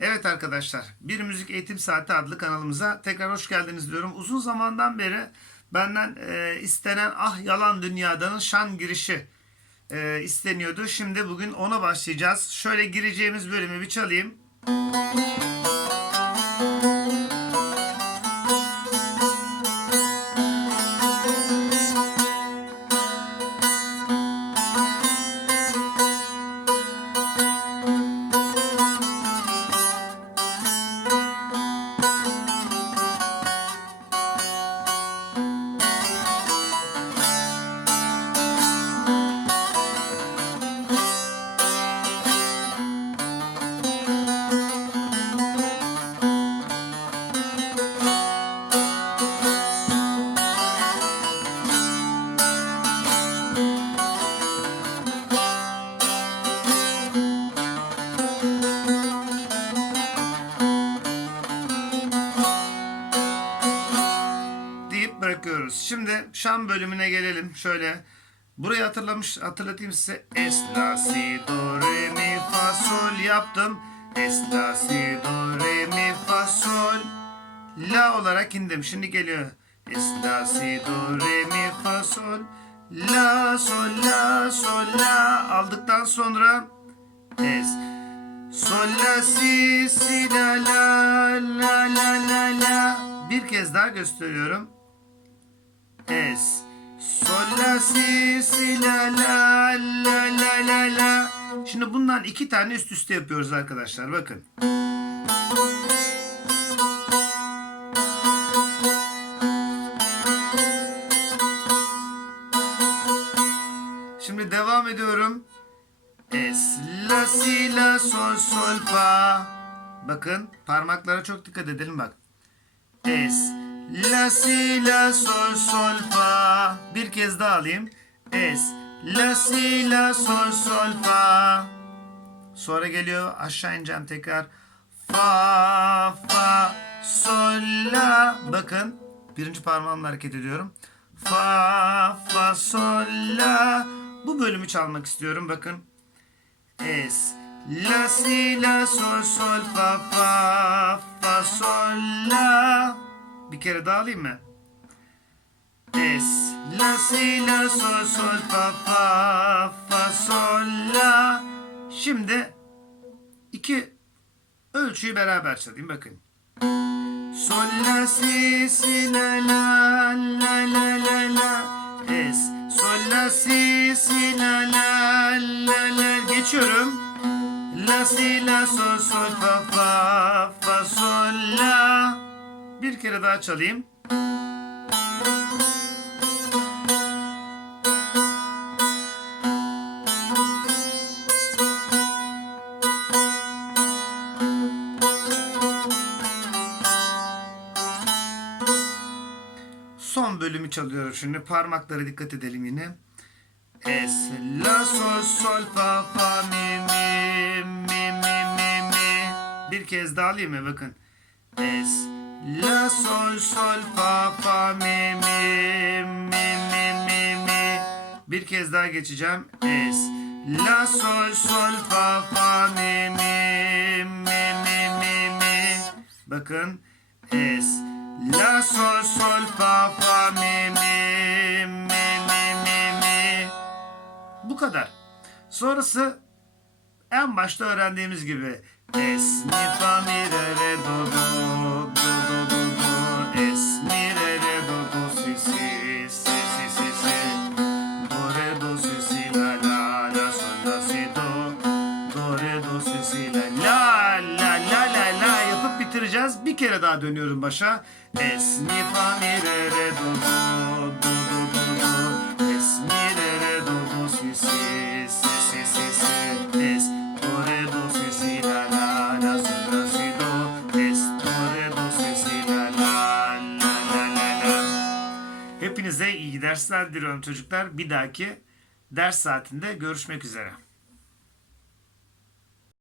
Evet arkadaşlar, Bir Müzik Eğitim Saati adlı kanalımıza tekrar hoş geldiniz diyorum. Uzun zamandan beri benden e, istenen Ah Yalan Dünya'danın şan girişi e, isteniyordu. Şimdi bugün ona başlayacağız. Şöyle gireceğimiz bölümü bir çalayım. Deyip bırakıyoruz. Şimdi şan bölümüne gelelim. Şöyle burayı hatırlamış hatırlatayım size. Es la si do re mi fa sol yaptım. Es la si do re mi fa sol la olarak indim. Şimdi geliyor. Es la si do re mi fa sol la sol la sol la aldıktan sonra es Sol la si si la la la la la la bir kez daha gösteriyorum. Es sol la si si la la la la la la Şimdi bundan iki tane üst üste yapıyoruz arkadaşlar bakın. Şimdi devam ediyorum. Es, la, si, la, sol, sol, fa. Bakın parmaklara çok dikkat edelim bak. Es, la, si, la, sol, sol, fa. Bir kez daha alayım. Es, la, si, la, sol, sol, fa. Sonra geliyor aşağı ineceğim tekrar. Fa, fa, sol, la. Bakın birinci parmağımla hareket ediyorum. Fa, fa, sol, la. Bu bölümü çalmak istiyorum bakın. Es, la, si, la, sol, sol, fa, fa, fa, sol, la. Bir kere daha alayım mı? Es, la, si, la, sol, sol, fa, fa, fa, sol, la. Şimdi iki ölçüyü beraber çalayım bakın. Sol, la, si, si, la, la, la, la, la, la. Es, sol, la, si, si, la, la, la, la. Geçiyorum. La, si, la, sol, sol, fa, fa, fa, sol, la. Bir kere daha çalayım. Son bölümü çalıyorum şimdi. Parmaklara dikkat edelim yine. Es, la, sol, sol, fa, fa, mi, mi, mi, mi, mi, mi. Bir kez daha alayım mı? Bakın. Es, la, sol, sol, fa, fa, mi, mi, mi, mi, mi, mi. Bir kez daha geçeceğim. Es, la, sol, sol, fa, fa, mi, mi, mi, mi, mi, mi. Bakın. Es, la, sol, sol, fa, fa, mi, mi, mi, mi, mi, mi. Bu kadar. Sonrası en başta öğrendiğimiz gibi es mi fa mi re re do do Bir kere daha dönüyorum başa. Es mi fa mi re re do do do do do do es mi re do do si si si si si si es do re do si si la la la sol la si do es do re do si si la la la la la la Hepinize iyi dersler diliyorum çocuklar. Bir dahaki ders saatinde görüşmek üzere.